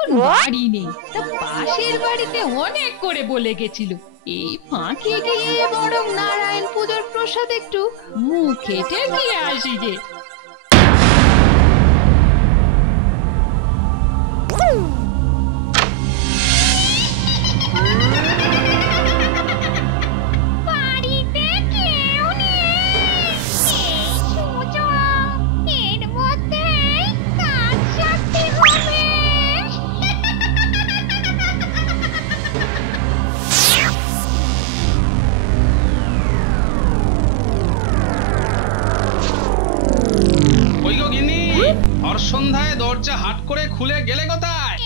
এখন বাড়ি নেই, তা পাশের বাড়িতে অনেক করে বলে গেছিল এই ফাঁকে গিয়ে বরং নারায়ণ পূজার প্রসাদ একটু মুখে ঠেকিয়ে আসি যে। সন্ধ্যায় দরজা হাট করে খুলে গেলে কোথায়?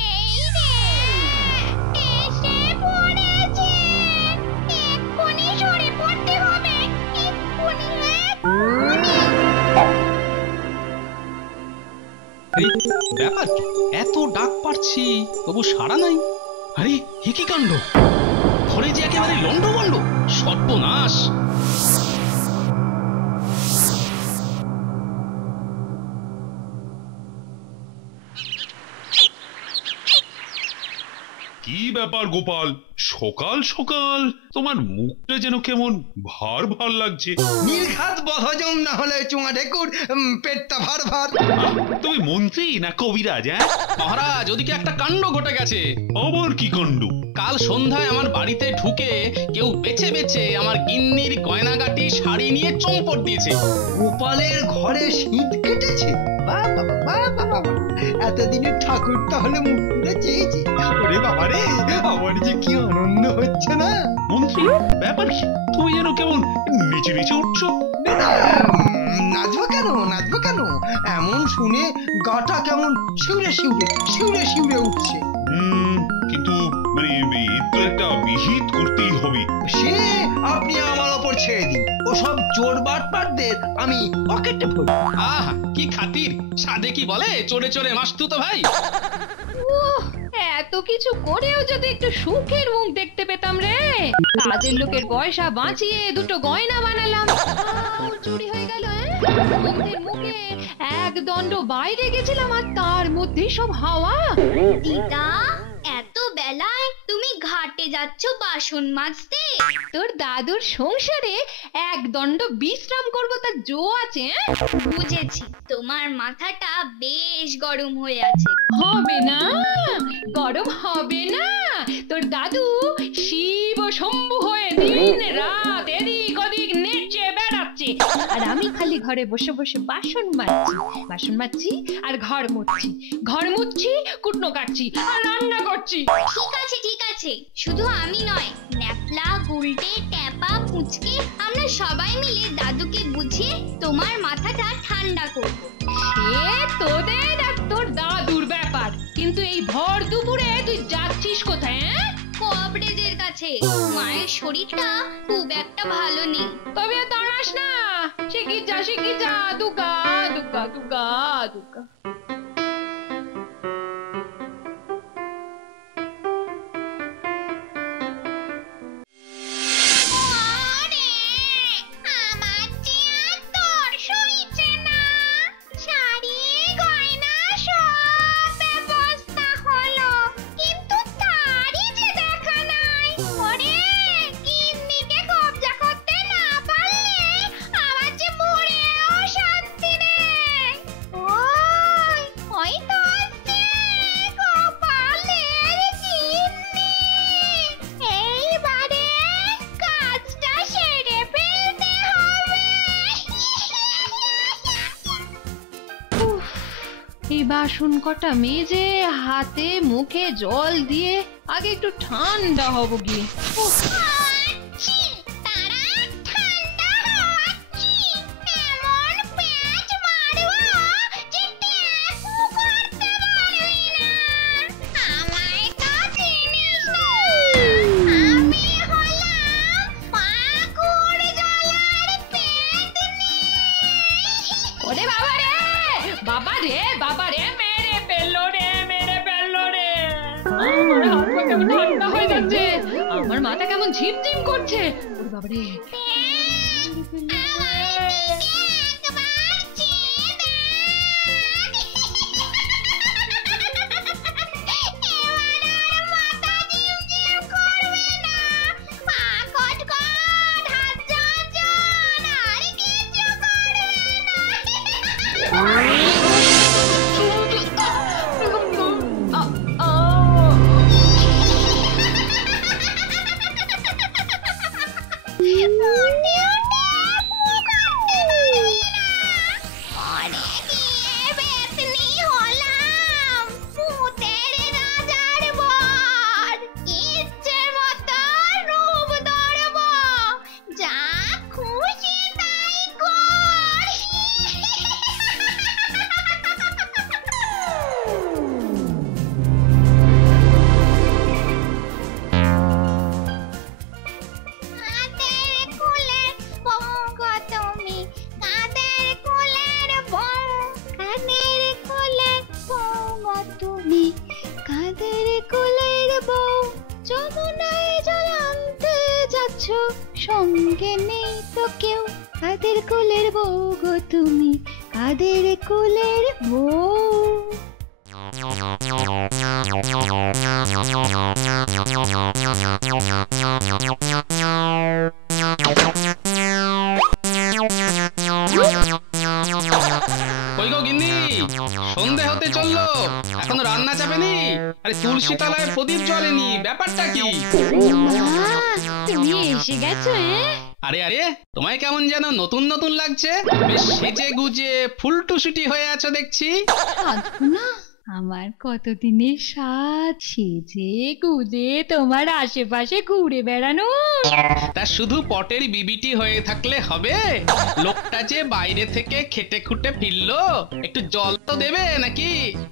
ব্যাপার, এত ডাক পাচ্ছি তবু সাড়া নাই। আরে এ কি কাণ্ড! ঘরে যে একেবারে লন্ডভন্ড, সর্বনাশ! কি ব্যাপার গোপাল, সকাল সকাল তোমার মুখটা যেন কেমন ভার ভার লাগছে? নীলখাত বধজম না হলে চুমা ঢেকুর পেটটা ভার ভার। তুমি মন্ত্রী না কবিরাজ? মহারাজ, ওদিকে একটা কাণ্ড ঘটে গেছে। আবার কি কাণ্ড? কাল সন্ধ্যায় আমার বাড়িতে ঢুকে কেউ বেছে বেছে আমার গিন্নির গয়নাগাটি শাড়ি নিয়ে চম্পট দিয়েছে। গোপালের ঘরে শীত কেটেছে? এতদিনের ঠাকুর তাহলে মুখ পুড়ে চেয়েছি। ওরে বাবা রে, আমার যে কি আনন্দ হচ্ছে না! মন্ত্রী, ব্যাপার কি? তুমি যেন কেমন নিচে নিচে উঠছো। নাচবো কেন, নাচবো কেন? এমন শুনে গাটা কেমন শিউরে শিউরে শিউরে শিউরে উঠছে। কিন্তু মানে তো একটা বিহিত করতেই হবে। সে আপনি আমার ওপর ছেড়ে দিন, ওসব চোর বাটপারদের আমি পকেটে ভরি। আহা, কি খাতির! সাধে কি বলে, চোরে চোরে মাসতুতো ভাই। এত কিছু করেও যদি একটু সুখের মুখ দেখতে পেতাম রে! কাজের লোকের পয়সা বাঁচিয়ে দুটো গয়না বানালাম, চুরি হয়ে গেল। মুখে এক দণ্ড বাইরে গেছিলাম আর তার মধ্যে সব হাওয়া। দিদা, এত বেলায় তুমি ঘাটে যাচ্ছ বাসন মাজতে? তোর দাদুর সংসারে এক দণ্ড বিশ্রাম করবো তার জো আছে? বুঝেছি, তোমার মাথাটা বেশ গরম হয়ে আছে। হবে না, গরম হবে না। তোর দাদু শিব ও শম্ভু হয়ে দিন রাত এদিক ওদিক নেচে বেড়াচ্ছে, আর আমি খালি ঘরে বসে বসে বাসন মাজছি আর ঘর মুছছি, কুটনো কাটছি আর রান্না করছি। ঠিক আছে, শুধু আমি নয়, ন্যাপলা, গুলটে, ট্যাপা, পুচকে, আমরা সবাই মিলে দাদুকে বুঝিয়ে তোমার মাথাটা ঠান্ডা করব। সে তোদের আর তোর দাদুর ব্যাপার, কিন্তু এই ভর দুপুরে তুই যাচ্ছিস কোথায়? কোঅপারেটের কাছে। মায়ের শরীরটা খুব একটা ভালো নেই। তবে দাঁড়াস না, শিগগির যা, দুগা। বাসন কটা মেজে হাতে মুখে জল দিয়ে আগে একটু ঠান্ডা হব গিয়ে। আমার মাথা কেমন ঝিমঝিম করছে। বাবারে, সঙ্গে নেই তো কেউ, কাদের কুলের বউ গো তুমি, কাদের কুলের বউ। কই গো গিন্নি, সন্ধে হতে চললো, এখনো রান্না চাপেনি? আরে তুলসী তলায় প্রদীপ জ্বলেনি, ব্যাপারটা কি? তুমি এসে গেছো? আরে আরে, তোমায় কেমন যেন নতুন নতুন লাগছে, বেশ সেজে গুজে ফুলটুসুটি হয়ে আছো দেখছি। না, আমার কতদিনের সাথ সেজে গুজে তোমার আশেপাশে ঘুরে বেড়ানো। তা শুধু পটের বিবিটি হয়ে থাকলে হবে? লোকটা যে বাইরে থেকে খেটে খুটে ফিরলো, একটু জল তো দেবে নাকি?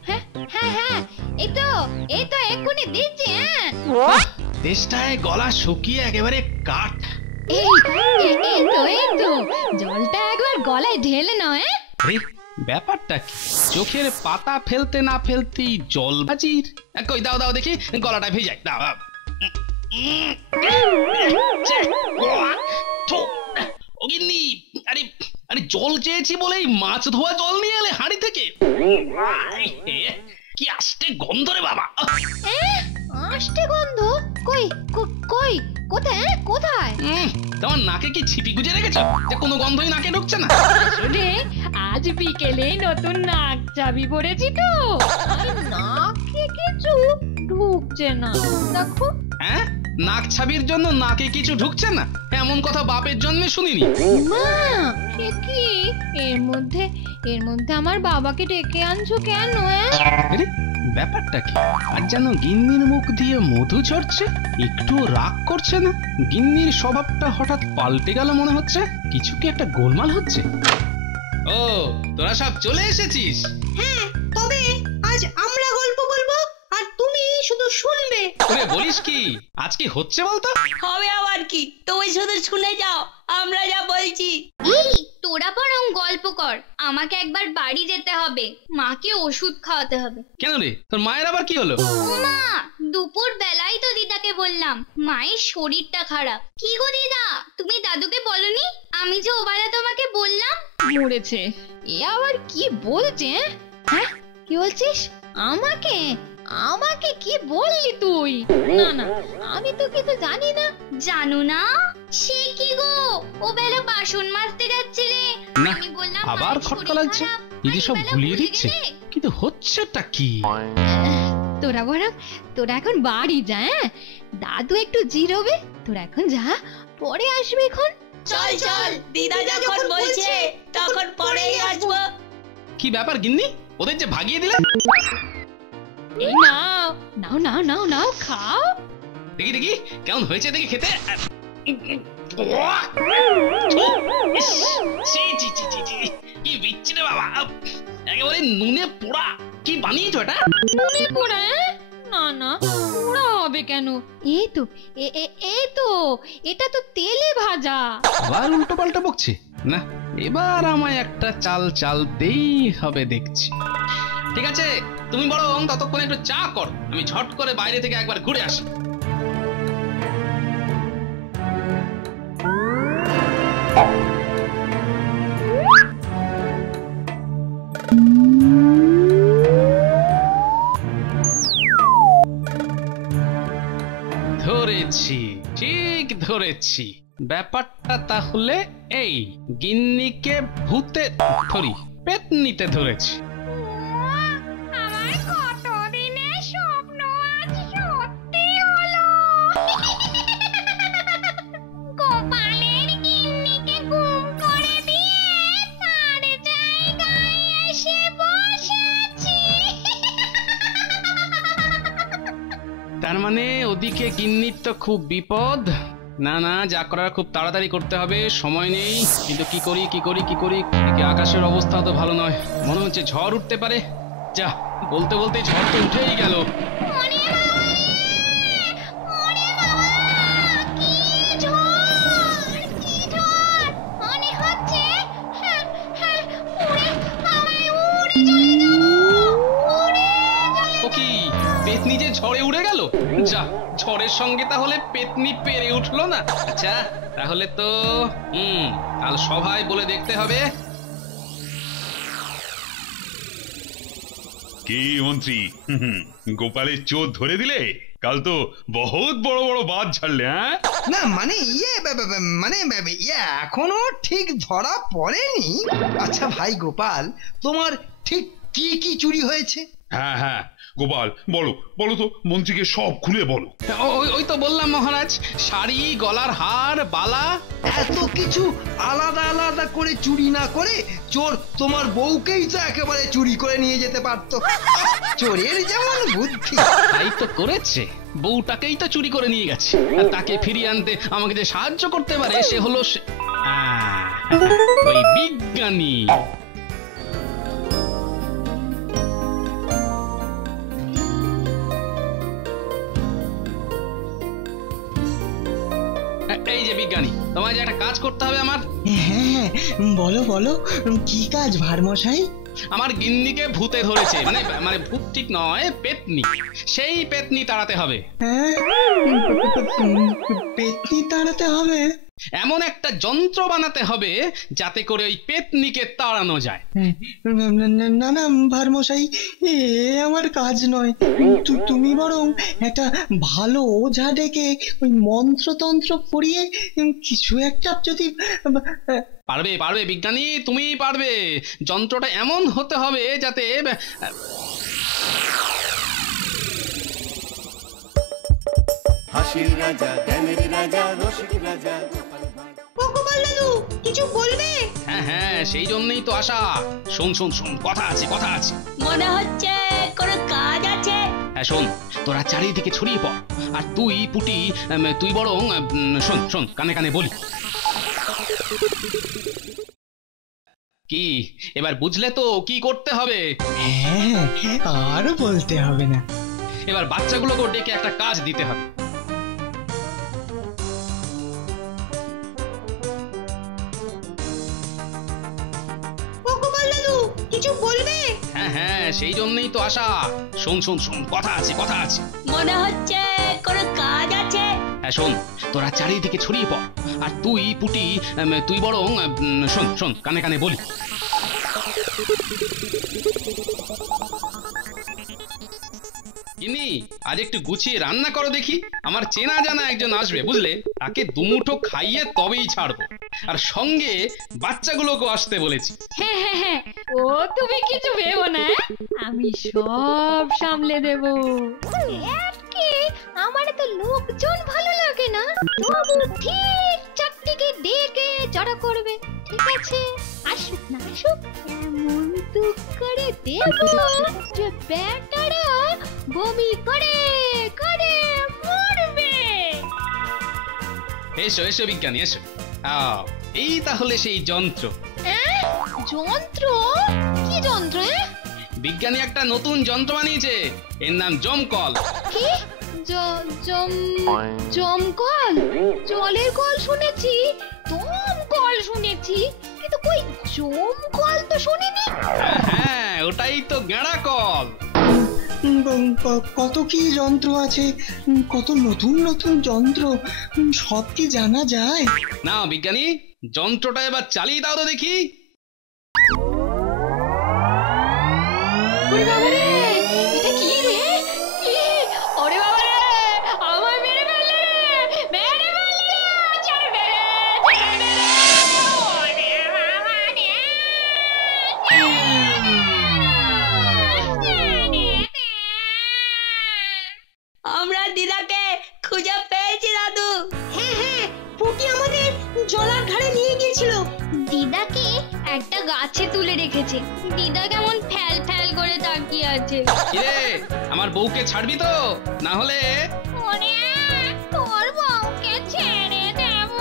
হ্যাঁ হ্যাঁ হ্যাঁ, এই তো এক্ষুনি দিচ্ছি। দেশটায় গলা শুকিয়ে একেবারে কাঠ। এই তো জলটা একবার গলায় ঢেলে নাও। আরে ব্যাপারটা কি? চোখের পাতা ফেলতে না ফেলতেই জল বাজির। কই দাও দাও দেখি, গলাটা ভেজাই দাও। ও গিন্নি, আরে আরে জল চেয়েছি বলেই মাছ ধোয়া জল নিয়ে এলে হাঁড়ি থেকে। কি আস্তে গন্ধ রে বাবা। আস্তে গন্ধ? কই কই কোথায় কোথায়? তোমার নাকে কি ছিপি গুজে রেখেছো যে কোনো গন্ধই নাকে ঢুকছে না? আসলে আজ বিকেলে নতুন নাক চাবি পড়েছি তো, নাকে কিছু ঢুকছে না। দেখো। হ্যাঁ, নাক ছাবির জন্য নাকে কিছু ঢুকছে না, এমন কথা বাপের জন্মে শুনিনি। মা, কি এর মধ্যে আমার বাবাকে ডেকে আনছো কেন? আরে ব্যাপারটা কি? আর যেন গিন্নির মুখ দিয়ে মধু ঝরছে, একটু রাগ করছে না। গিন্নির স্বভাবটা হঠাৎ পাল্টে গেল মনে হচ্ছে, কিছু কি একটা গোলমাল হচ্ছে। ও, তোরা সব চলে এসেছিস? হ্যাঁ, তবে আজ আমরা গল্প বলবো আর তুমি শুধু শুনবে। ওরে বলিস কি, আজ কি হচ্ছে বলতো? হবে আবার কি, তুমি শুধু শুনে যাও, আমরা যা বলছি। এই তোরা বরং গল্প কর, আমাকে একবার বাড়ি যেতে হবে, মাকে ওষুধ খাওয়াতে হবে। কেন রে, তোর মায়ের আবার কি হলো? মা, দুপুর বেলায় তো দিদাকে বললাম মায়ের শরীরটা খারাপ। কি গো দিদা, তুমি দাদুকে বলনি আমি যে ওবেলা তোমাকে বললাম? মরেছে। এ আবার কি বলছে? হ্যাঁ, কি বলছিস? আমাকে কি বললি তুই? না না, আমি তো কিছু জানি না। জানো না? সে কি গো, ওবেলা বাসন মাজতে যাচ্ছিলে, না, আমি বললাম আবার মায়ের খটকা শরীর লাগছে। খারাপ, ইদি সব ওবেলা ভুলিয়ে ভুলে দিচ্ছে, গেলে? কিন্তু হচ্ছেটা কি? তোরা এখন বাড়ি যা। দাদু একটু জিরোবে, তোরা এখন যা, পরে আসবে। এখন চল চল, দিদা যখন বলছে তখন পরেই আসবো। কি ব্যাপার গিন্নি, ওদের যে ভাগিয়ে দিলে? এই নাও খাও। দেখি দেখি কেমন হয়েছে, দেখি খেতে। কি বিচ্ছি রে বাবা, একেবারে নুনে পোড়া। কি বানিয়েছো এটা? নুনে পোড়া? না, পোড়া হবে কেন? এই তো এটা তো তেলে ভাজা। আবার উল্টো পাল্টা বকছে না, এবার আমায় একটা চাল চালতেই হবে দেখছি। ঠিক আছে, তুমি বরং ততক্ষণে একটু চা কর, আমি ঝট করে বাইরে থেকে একবার ঘুরে আসি। ধরেছি, ঠিক ধরেছি। ব্যাপারটা তাহলে এই, গিন্নিকে ভূতে ধরি পেতনিতে ধরেছি। আমার কতদিনের স্বপ্ন আজ সত্যি হলো। গোপালের গিন্নিকে গুম করে দিয়ে তার জায়গায় এসে বসেছি। তার মানে ওদিকে গিন্নির তো খুব বিপদ। না না, যা করার খুব তাড়াতাড়ি করতে হবে, সময় নেই। কিন্তু কি করি, এদিকে আকাশের অবস্থা তো ভালো নয়, মনে হচ্ছে ঝড় উঠতে পারে। যা, বলতে বলতে ঝড় তো উঠেই গেল। ও কি, পেতনি যে ঝড়ে উড়ে গেল। যা, ঝড়ের সঙ্গে তাহলে পেতনি পেরে উঠলো না। আচ্ছা, তাহলে তো কাল সভায় বলে দেখতে হবে। কি মন্ত্রী, গোপালের চোর ধরে দিলে? কাল তো বহুত বড় বড় বাদ ছাড়লে। হ্যাঁ না মানে মানে এখনো ঠিক ধরা পড়েনি। আচ্ছা ভাই গোপাল, তোমার ঠিক কি কি চুরি হয়েছে? হ্যাঁ হ্যাঁ গোপাল, বলো বলো তো, মন্ত্রীকে সব খুলে বলো। ওই তো বললাম মহারাজ, শাড়ি, গলার হার, বালা। এত কিছু আলাদা আলাদা করে চুরি না করে চোর তোমার বউকেই তো একেবারে চুরি করে নিয়ে যেতে পারতো। চোরের যেমন বুদ্ধি। তাই তো করেছে, বউটাকেই তো চুরি করে নিয়ে গেছে। আর তাকে ফিরিয়ে আনতে আমাকে যে সাহায্য করতে পারে সে হলো ওই বিজ্ঞানী। এই যে বিজ্ঞানী, তোমায় যে একটা কাজ করতে হবে আমার। হ্যাঁ বলো বলো, কি কাজ ভারমশাই? আমার গিন্নিকে ভূতে ধরেছে, মানে মানে ভূত ঠিক নয়, পেতনি। সেই পেতনি তাড়াতে হবে। পেতনি তাড়াতে হবে? এমন একটা যন্ত্র বানাতে হবে যাতে করে ওই পেতনিকে তাড়ানো যায়। না না ভারমশাই, এ আমার কাজ নয়। তুমি বরং একটা ভালো ওঝা ডেকে ওই মন্ত্রতন্ত্র পড়িয়ে কিছু একটা যদি। পারবে পারবে বিজ্ঞানী, তুমি পারবে। যন্ত্রটা এমন হতে হবে যাতে হাসির রাজা, জ্ঞানের রাজা, রসিক রাজা। গোপাল দাদু কিছু বলবে? হ্যাঁ হ্যাঁ, সেই জন্যই তো আসা। শোন শোন শোন, কথা আছে কথা আছে। মনে হচ্ছে কোনো কাজ আছে। হ্যাঁ শোন, তোরা চারিদিকে ছড়িয়ে পড়। আর তুই পুটি, তুই বরং শোন শোন, কানে কানে বলি। কি এবার বুঝলে তো কি করতে হবে? হ্যাঁ, আর বলতে হবে না। এবার বাচ্চাগুলোকে ডেকে একটা কাজ দিতে হবে। গোপাল দাদু কিছু বলবে? হ্যাঁ হ্যাঁ, সেই জন্যই তো আসা। শোন শোন শোন, কথা আছে কথা আছে। মনে হচ্ছে কোনো কাজ আছে। হ্যাঁ শোন, তোরা চারিদিকে ছড়িয়ে পড়। আর তুই পুটি, তুই বরং শোন শোন, কানে কানে বলি। কিনি, আজ একটু গুছিয়ে রান্না করো দেখি। আমার চেনা জানা একজন আসবে, বুঝলে? তাকে দুমুঠো খাইয়ে তবেই ছাড়বো। আর সঙ্গে বাচ্চাগুলোকেও আসতে বলেছি। হ্যাঁ হ্যাঁ হ্যাঁ, ও তুমি কিছু ভেবো না, আমি সব সামলে দেব। আমার তো লোকজন ভালো লাগে না, তবু ঠিক চারটিকে ডেকে জড়ো করবে। ঠিক আছে, আসুক না আসুক, এমন দুঃখ করে দেব যে বেটারা বমি করে করে মরবে। এসো এসো বিজ্ঞানী এসো। এই তাহলে সেই যন্ত্র। যন্ত্র? কি যন্ত্র? বিজ্ঞানী একটা নতুন যন্ত্র বানিয়েছে, এর নাম জমকল। কি? জমকল? জলের কল শুনেছি, দমকল শুনেছি, কিন্তু কই জমকল তো শুনিনি। হ্যাঁ, ওটাই তো গেঁড়া কল। কত কি যন্ত্র আছে, কত নতুন নতুন যন্ত্র, সব কি জানা যায়? না বিজ্ঞানী, যন্ত্রটা এবার চালিয়ে দাও তো দেখি। ওরে বাবা রে, এটা কি রে? কি? ওরে বাবা রে, আমায় মেরে ফেললে রে, মেরে ফেললে রে, ছাড়বে রে, ছাড়বে রে। ওরে বাবা রে। আমরা দিদাকে খুঁজে পেয়েছি দাদু। হ্যাঁ হ্যাঁ, পুটি আমাদের জলার ধারে নিয়ে গিয়েছিল। দিদাকে একটা গাছে তুলে রেখেছে। দিদা কেমন ফ্যাল ফ্যাল করে তাকিয়ে আছে। কিরে, আমার বউকে ছাড়বি তো? না হলে ওরে, তোর বউকে ছেড়ে দেব।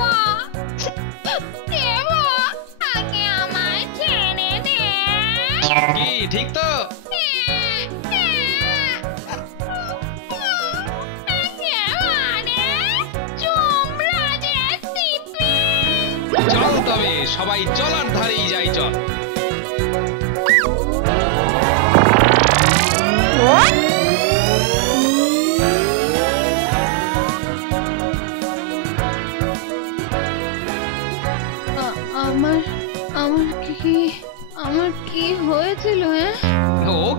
দেব, আগে আমায় ছেড়ে দে। কি ঠিক তো? চল তবে সবাই জলার ধারেই যাই, চল।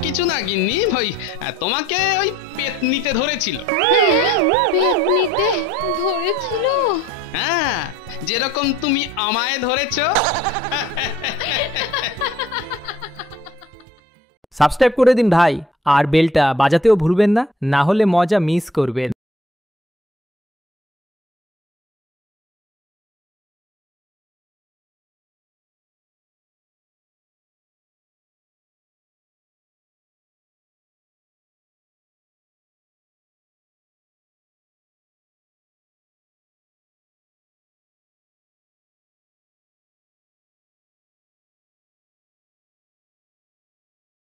কিছু না গিন্নি, ওই তোমাকে ওই পেতনিতে ধরেছিল। পেতনিতে ধরেছিল? হ্যাঁ, যেরকম তুমি আমায় ধরেছো। সাবস্ক্রাইব করে দিন ভাই, আর বেলটা বাজাতেও ভুলবেন না, না হলে মজা মিস করবেন।